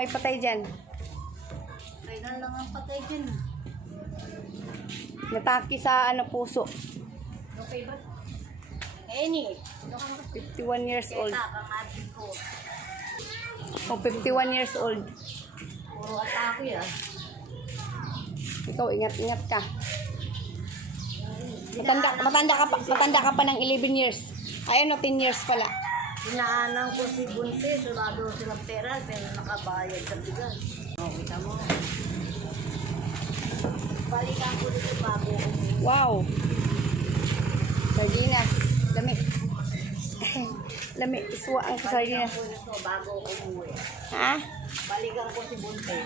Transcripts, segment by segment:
may patay dyan. Kailan lang ang patay dyan. Nataki sa puso. Okay ba? Any. 51 years old. Kaya kakangati ko. O, 51 years old. Puro atake ah. Ikaw, ingat-ingat ka. Matanda ka pa ng 11 years. Ay, 10 years pala. Hinaanan ko si Buntis. Wala doon silang pera. Pero nakabayad sa bigas. O, kita mo. Balikan ko dito bago ko. Wow. Sardinas. Lami. Lami. Iswa ang sardinas. Balikan ko dito bago ko umuwi. Ha? Balikan ko si Buntis.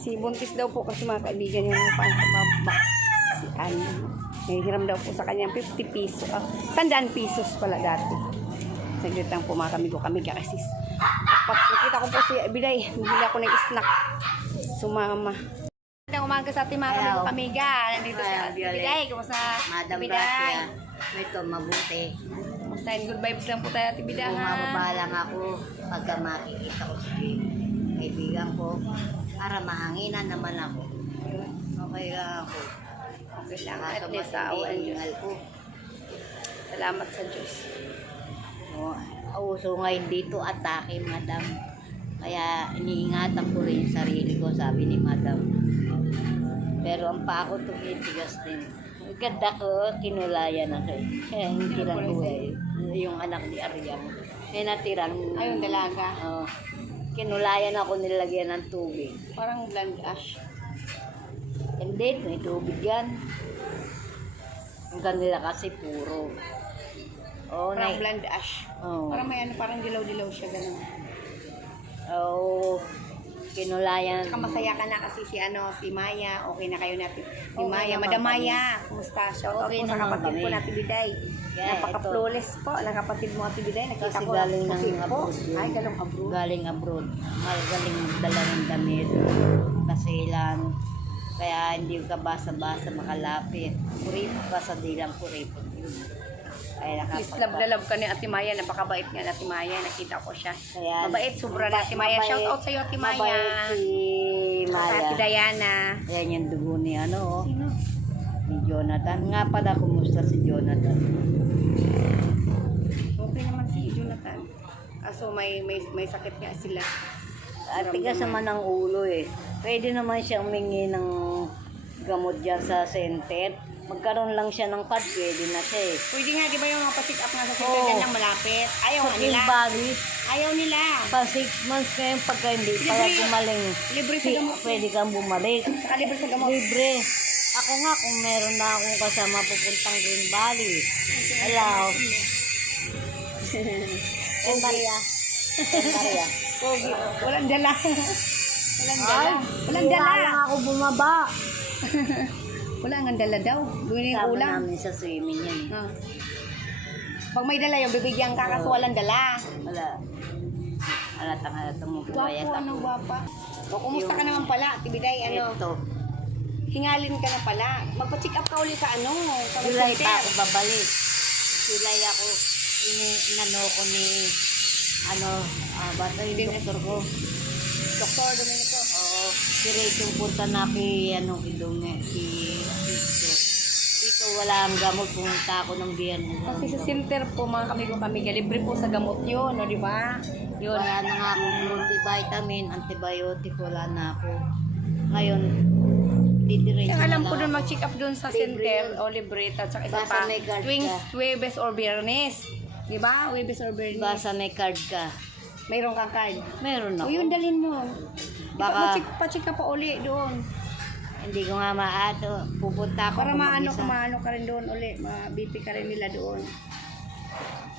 Si Buntis daw po kasi mga kaibigan yung paan sa baba. Si Anne. Nahihiram daw po sa kanyang 50 pesos. 100 pesos pala dati. Saglit lang po mga kamigo kami kasi. Pag nakita ko po si Biday, bibili ako ng snack. Sumama. Magandang umaga sa ating mga kamigo kamiga. Nandito si Biday. Kumusta? Madam Biday? Gracia. Ito, mabuti. Kumusta? Good vibes lang po tayo Ate Biday. Bumababa lang ako pagka makikita ko si kaibigan ko para mahanginan naman ako. Okay ako. Okay lang. Kaso At least matindi awan ang Diyos. hingal ko. Salamat sa Diyos. Uso ngayon dito atake, madam. Kaya iniingatan ko rin yung sarili ko, sabi ni madam. Pero ang pa ako tumitigas din. Ganda ko, kinulayan ako. Hindi lang ko yung anak ni Ariam. May natirang... Ayun, dalaga. Kinulayan ako nilagyan ng tubig. Parang blonde ash. Hindi, may tubig yan. Ang kanila kasi puro. Oh, Parang blonde ash. Oh. Parang may parang dilaw-dilaw siya ganun. Oh, kinulayan. Tsaka masaya ka na kasi si Maya. Okay na kayo natin. Si Okay Maya. naman Madam kami. Maya. Kumusta? Shout out Okay po sa naman kapatid kami. ko natin Biday. Yeah, Napaka-flawless po. Ang kapatid mo Ate Biday. Nakita Kasi ko galing ng pusit po. abroad yun. Ay, galing abroad. Galing abroad. Magaling dala ng damit. Kasilan. Kaya hindi ka basa-basa makalapit. Kuripot ka sa dilang kuripot yun. Kaya Please love na love ka ni Ate Maya. Napakabait nga ni Ate Maya. Nakita ko siya. Kaya, Mabait. Sobra na Ate Maya. Shout out sa iyo Ate Maya. Mabait si Sa Ate Maya. Diana. Yan yung dugo ni ano, Sino? ni Jonathan. Nga pala, kumusta si Jonathan? Okay naman si Jonathan. So may sakit nga sila. At tigas naman ang ulo eh. Pwede naman siyang humingi ng gamot dyan sa center. Magkaroon lang siya ng card, pwede na siya eh. Pwede nga, di ba yung mga pa-check up nga sa center Oo. dyan lang malapit? Ayaw nga Sa nila. body, Ayaw nila. pa 6 months ngayon pagka hindi pa Libre. gumaling. Libre sa gamot. Pwede kang bumalik. Saka libre sa gamot. Libre. Ako nga, kung meron na akong kasama pupuntang Green Valley. Hello. Maria. Maria. Pogi. Walang dala. Walang dala. Ay, Walang kaya dala. lang ako bumaba. Wala nga dala daw. Doon yung Sabi ulam. namin sa swimming yan eh. Ah. Pag may dala yung bibigyan ka kaso walang dala. Wala. Halatang mo bumayat Gwapo, ano ako. gwapa. O kumusta ka naman pala? Tibigay, ano? Ito. Hingalin ka na pala. Magpa-check up ka uli sa ano? Sa July pa center. ako babalik. July ako. Inano ko ni basta yung doktor ko. Dr. Domenico. Oo. Diretso punta na kay dito wala ang gamot. Pumunta ako ng biyernes. Kasi sa center po, mga kami, libre po sa gamot yun, no, di ba? Yun. Wala na nga akong multivitamin, antibiotic, wala na ako. Ngayon, didiretso Kaya alam na ko lang doon ako. mag-check up doon sa Libre center yun. o libre. At saka isa Basta pa, may card tuwing ka. Huwebes or Biyernes. Di ba? Huwebes or Biyernes. Basta may card ka. Mayroon kang card. Meron O ako. yun, dalhin mo. Baka- Pa-check ka pa uli doon. Hindi ko nga maato. Pupunta ako. Para kung maano mag-isa. ka rin doon uli. Ma-BP ka rin nila doon.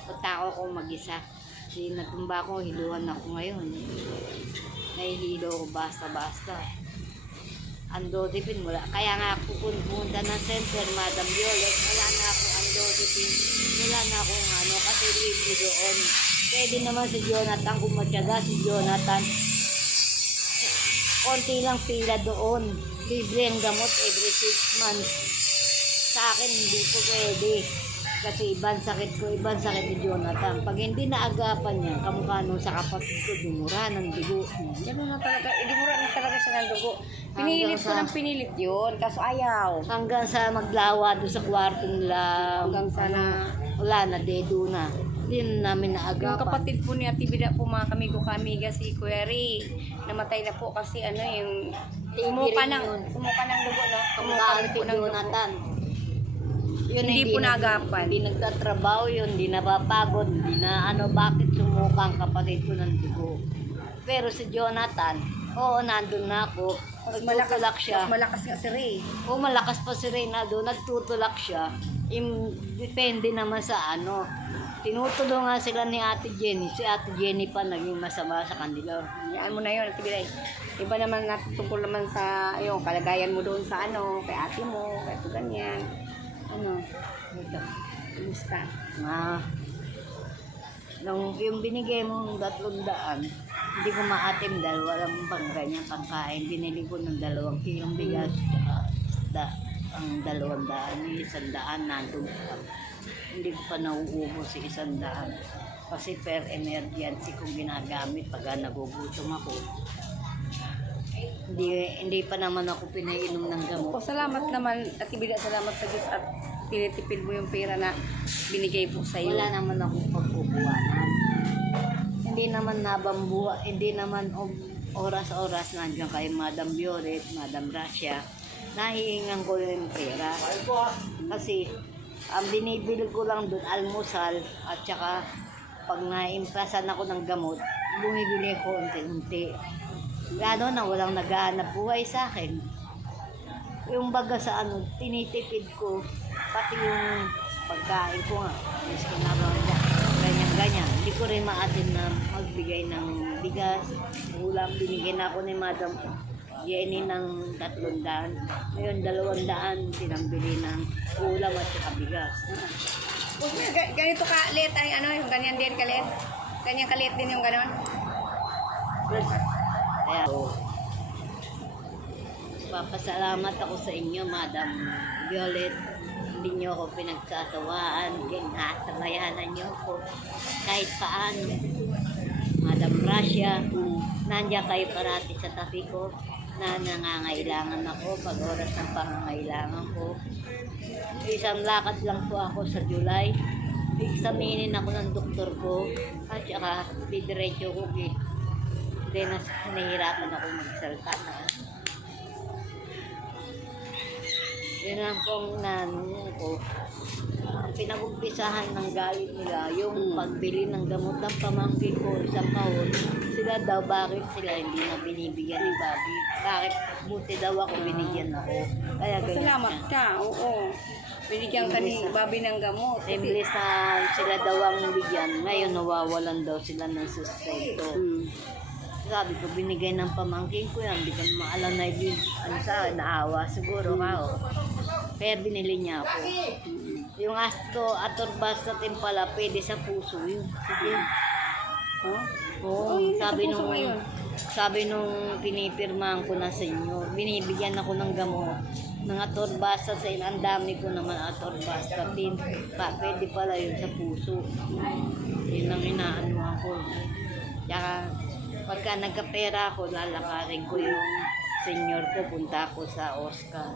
Punta ako kung mag-isa. Kasi natumba ako, hiluhan ako ngayon. Nahihilo ko basta-basta. Andodipin, wala. Kaya nga ako pupunta ng center, Madam Violet, wala na akong andodipin. Wala na akong kasi libre doon. Pwede naman si Jonathan, kung matyaga si Jonathan. Konti lang pila doon. Libre ang gamot every 6 months. Sa akin, hindi po pwede. Kasi ibang sakit ko, ibang sakit ni Jonathan. Pag hindi naagapan niya, kamukha nung sa kapatid ko, dumura ng dugo. Ganun na talaga. Idimura na talaga siya ng dugo. Pinilit ko Hanggang ng pinilit yun. Kaso ayaw. Hanggang sa maglawa doon sa kwarto nila. Hanggang sa na- Wala na, dedo na. Hindi na namin Yung naagapan. kapatid po ni Ate Bida po mga kamigo-kamiga si Kuya Ray. Namatay na po kasi ano yung sumuka ng dugo, no? Sumuka Kamukhaan po si ng dugo. Jonathan. Yun, Hindi po naagapan. Hindi nagtatrabaho yun, hindi napapagod, hindi na ano, bakit sumuka ang kapatid ko ng dugo. Pero si Jonathan, oo, nandun na ako. Nagtutulak siya. Mas malakas nga si Ray. Oo, malakas pa si Reynaldo, nagtutulak siya. Depende naman sa ano. Tinutulungan sila ni Ate Jenny. Si Ate Jenny pa naging masama sa kanila. Yan mo na yun, Ate Bida. Iba naman natin tungkol naman sa yung kalagayan mo doon sa ano, kay ate mo, kay ito ganyan. Ano? Ito. Kumusta? Yung binigay mong 300, hindi ko maatim dahil walang pang ganyan pangkain. Binili ko ng 2 kilong bigas, ang 200, yung 100 nandun pa. Hindi ko pa nauubos si 100. Kasi per emergency kong ginagamit pag nagugutom ako. Hindi pa naman ako pinainom ng gamot. O salamat naman, Ate Bida, salamat sa Diyos at tinitipid mo yung pera na binigay po sa iyo. Wala naman akong pagkukuhanan. Hindi naman nabambuha, hindi naman oras-oras nandiyan kay Madam Violet, Madam Gracia. Nahihingan ko yung pera. Kasi ang binibili ko lang doon, almusal, at saka pag naimplasan ako ng gamot, bumibili ko unti-unti. Gano'n na walang naghahanap buhay sa akin. Yung baga sa ano, tinitipid ko, pati yung pagkain ko nga, miski na ganyan-ganyan. Hindi ko rin maatin na magbigay ng bigas. Ulam, binigyan ako ni Madam Jenny ng 300. Ngayon, 200 pinambili ng ulam at saka bigas. Ganito kalit ay ano, yung ganyan din kalit. Ganyan kalit din yung ganon. Kaya, papasalamat ako sa inyo, Madam Violet. Hindi niyo ako pinagsasawaan. Natabayanan niyo ako kahit paano. Madam Gracia, nandiyan kayo parati sa tabi ko na nangangailangan ako pag oras ng pangangailangan ko. Isang lakad lang po ako sa July. Examinin ako ng doktor ko at saka didiretso ko Then, nahihirapan ako magsalita na. Yun lang pong nanong ko. Pinag-umpisahan ng galit nila yung pagbili ng gamot ng pamangkin ko, isang kahon. Sila daw, bakit sila hindi na binibigyan ni Bobby? Bakit buti daw ako binigyan ako? Kaya ganyan Salamat siya. ka, oo. Binigyan ka ni Bobby ng gamot. Imblis na sila daw ang bigyan, ngayon nawawalan daw sila ng sustento. Sabi ko, binigay ng pamangkin ko yan, hindi ko maalam na yun. Ano sa akin, naawa siguro ka. Kaya binili niya ako. Yung atorbas sa timpala, pwede sa puso yun. Sige. Oo, sabi nung pinipirmahan ko na sa inyo, binibigyan ako ng gamot. Ng atorbasa sa inyo, ang dami ko naman atorbasa. Pwede pala yun sa puso. Yun ang inaano ako. Tsaka, pagka nagkapera ako, lalakarin ko yung senior ko, punta ako sa Oscar.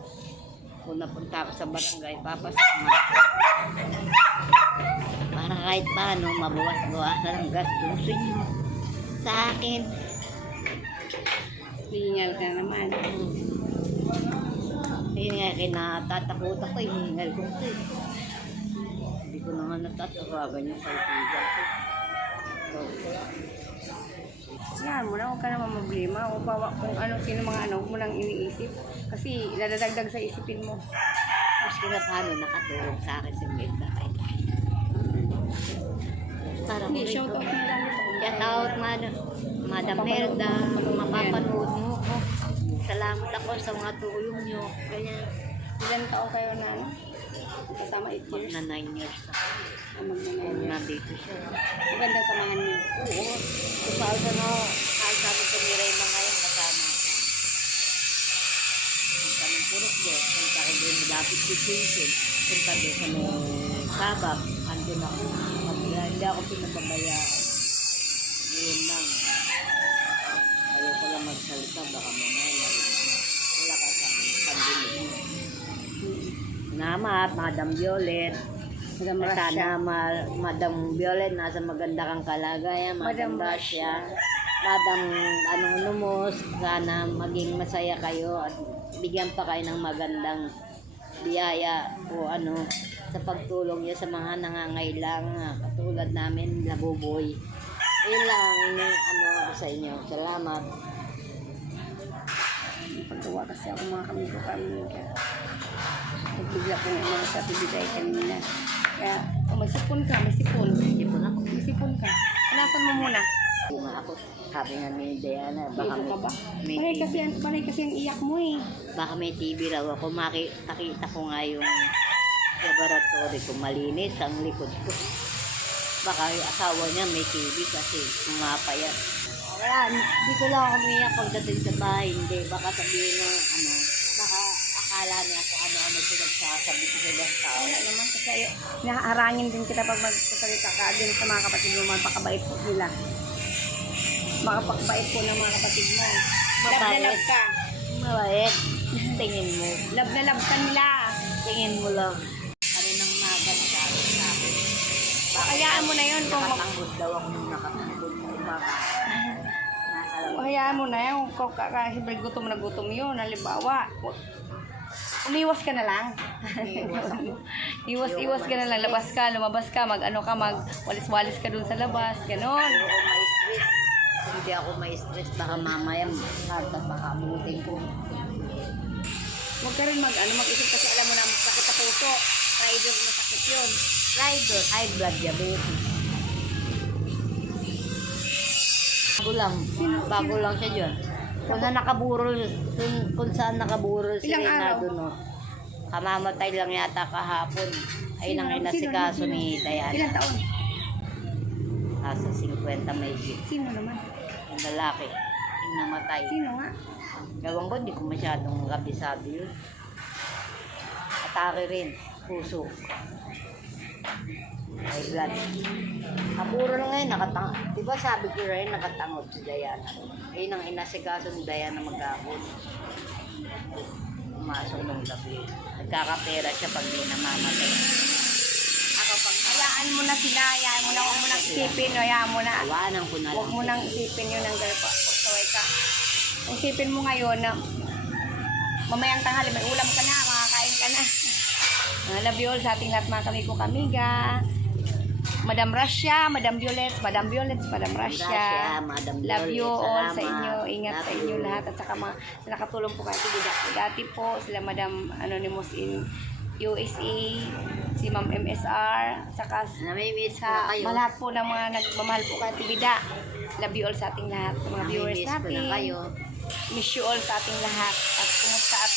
Kung napunta ako sa barangay, papasama ko. Para kahit paano, mabawas-bawasan ang gastusin nyo sa akin. Hihingal ka naman. Yun nga, kinatatakot ako, hihingal ko ito. Hindi ko naman natatawagan yung kaibigan ko. So, Yan mo na, huwag ka naman problema. O kung ano, sino mga ano, huwag mo lang iniisip. Kasi dadagdag sa isipin mo. maski na paano nakatulong sa akin si Merda. Para ko Hindi, rin shout po. out mo lang ito. Shout out, Madam Merda. Mapapanood mo ko. Salamat ako sa mga tulong nyo. Kaya, Ilan taon kayo na ano? Kasama 8 mag years. na 9 years na. Magna 9 Kung years. nandito siya. Maganda samahan niyo. Oo. Kung kahit sabi ko ni Rayma ngayon, kasama ako. Punta ng Purok Diyos, punta ko doon sa Dapat Kitchen, punta doon sa Sabak, andun ako. Hindi ako pinababayaan. Yun lang. Ayoko lang magsalita, baka mamaya marinig mo. Wala ka sa pandinig mo. Salamat, Madam Violet. Madam Sana Russia. Madam Violet, nasa maganda kang kalagayan. Madam Madam Russia. Madam Lumos, sana maging masaya kayo at bigyan pa kayo ng magandang biyaya o ano sa pagtulong niyo sa mga nangangailangan katulad namin, Labuboy. Yun lang ano sa inyo. Salamat. Paggawa kasi ako mga kamigo kami. Nagbigla po yung mga sa tibigay kanina. Kaya, may sipon ka, may sipon. Ipon ako. May sipon ka. Panasan mo muna. Bunga ako. Sabi nga ni Diana, baka Ibo ka ba? may Panay kasi ang iyak mo eh. baka may TV raw ako. Makita ko nga yung laboratory ko. Malinis ang likod ko. Baka yung asawa niya may TV kasi pumapayat. Wala, dito lang ako umiyak pagdating sa bahay. Hindi, baka sabihin ng ano, baka akala niya kung ano-ano pinagsasabi ko sa ibang tao. Wala naman kasi naharangin din kita pag magsasalita ka din sa mga kapatid mo. Magpakabait po sila. Makapagpait po ng mga kapatid mo. Love na love ka. Mabait. Tingin mo. Love na love ka nila. Tingin mo lang. Ano nang maganda sa akin. Hayaan mo na yun kung Nakatanggol daw ako nung nakatanggol ko. Baka nasa hayaan mo na yun kung kahibig gutom na gutom yun. Halimbawa, umiwas ka na lang. Iwas ka na lang. Labas ka, lumabas ka, mag-ano ka, mag-walis-walis ka dun sa labas. Ganon. Hindi ako ma-stress. Hindi ako ma-stress. Baka mamaya baka abutin ko. Huwag ka rin mag-isip kasi alam mo na sakit sa puso. Rider na sakit yun. Rider, high blood diabetes. Bago lang siya dyan. Kung saan nakaburol si Ilang Reynaldo, araw? no? Kamamatay lang yata kahapon. Ayun ang inasikaso ni Diana. Ilang taon? Nasa 50 may higit. Sino naman? Ang lalaki. Yung namatay. Sino nga? Gawang ko, hindi ko masyadong kabisado yun. Atake rin. Puso. High blood. Kapuro lang ngayon, nakatangot. Diba sabi ko rin, nakatangot si Diana. Ayun ang inasikaso ni Diana maghapon. Pumasok ng gabi. Nagkakapera siya pag di namamatay. Ako pag Hayaan mo na sila. Hayaan mo na. Huwag mo nang isipin. Hayaan mo na. tawanan ko na lang. Huwag mo nang isipin yun ng girl pa. Pagkaway ka. Isipin mo ngayon na mamayang tanghali may ulam ka na. Makakain ka na. Love you all sa ating lahat mga kamigo kamiga. Madam Russia, Madam Violet, Madam Russia. Madam Love you Violet, all sa salamat. inyo. Ingat sa Love inyo you. lahat. At saka mga nakatulong po kayo. Dati po sila Madam Anonymous in USA, si Ma'am MSR, saka Namimiss ko na sa kayo. lahat po ng mga nagmamahal po kay Tibida. Love you all sa ating lahat. Sa mga viewers Namimiss ko na natin. kayo. Miss you all sa ating lahat. At kumusta at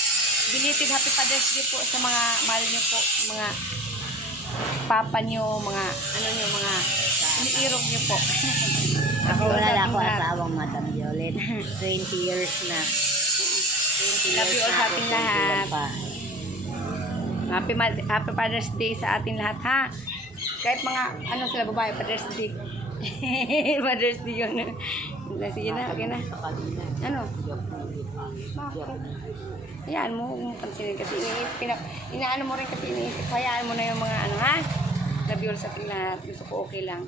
belated happy Father's Day po sa mga mahal nyo po, mga papa nyo, mga mga iniirog nyo po. Ako wala na ako lahat. asawang Madam Violet. 20 years na. 20 Love you all sa ating lahat. Pa. Happy Father's Day sa ating lahat ha. Kahit mga sila babae, Father's Day. Father's Day yun. Sige na, okay na. Ano? Bakit? Hayaan mo, huwag mo pansinin kasi inaano mo rin kasi iniisip. Hayaan mo na yung mga ha. Love you all sa ating lahat. Gusto ko okay lang.